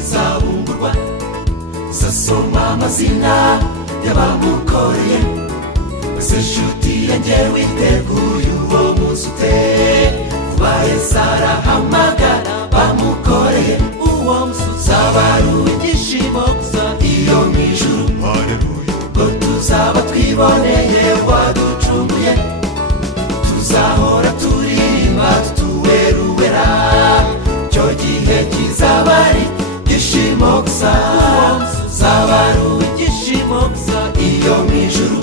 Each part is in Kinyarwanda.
izabumburwa, izasoma amazina y'abamukoreye. Ese nshuti yanjye witeguye uwo munsi ute? Kuba Yesu arahamagara bamukoreye, uwo munsi uzaba ari uw'ibyishimo gusa iyo mu ijuru. Ubwo tuzaba twiboneye waducunguye, tuzahora turirimba tutuweruwera. Icyo gihe kizaba ari ibyishimo gusa, uzaba ari uw'ibyishimo gusa iyo mu ijuru.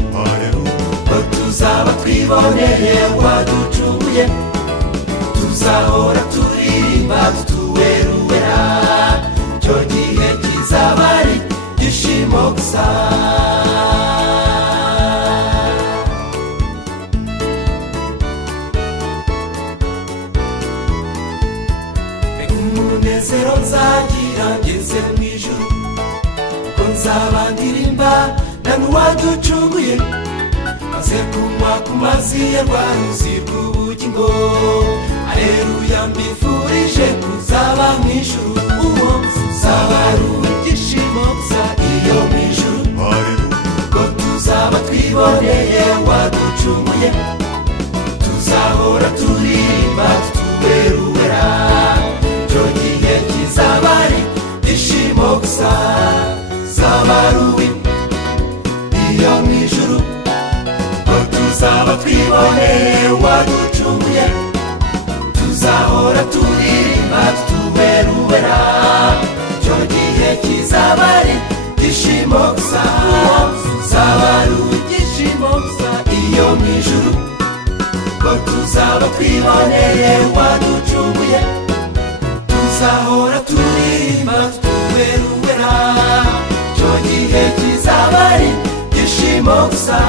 Ubwo tuzaba twiboneye waducunguye, tuzahora turirimba tutuweruwera. Icyo gihe kizaba ari ibyishimo gusa. Umunezero nzagira ngeze mu ijuru, ko nzaba ndirimba na n'uwaducunguye, maze kunywa ku mazi ya rwa ruzi rw'ubugingo. Aleluya, mbifurije kuzaba mu ijuru, uwo uzaba ari uw'ibyishimo gusa iyo mu ijuru. Ko tuzaba twiboneye waducunguye, tuzahora turirimba tutuweruwera. Icyo gihe kizaba ari ibyishimo gusa, uzaba ari iyo mu ijuru. Ko tuzaba twiboneye waducunguye, tuzahora turirimba tutuweruwera. Icyo gihe kizaba ari ibyishimo gusa, uzaba ari ibyishimo gusa iyo mu ijuru. Ko tuzaba twiboneye waducunguye, tuzahora turirimba tutuweruwera. Icyo gihe kizaba ari ibyishimo gusa.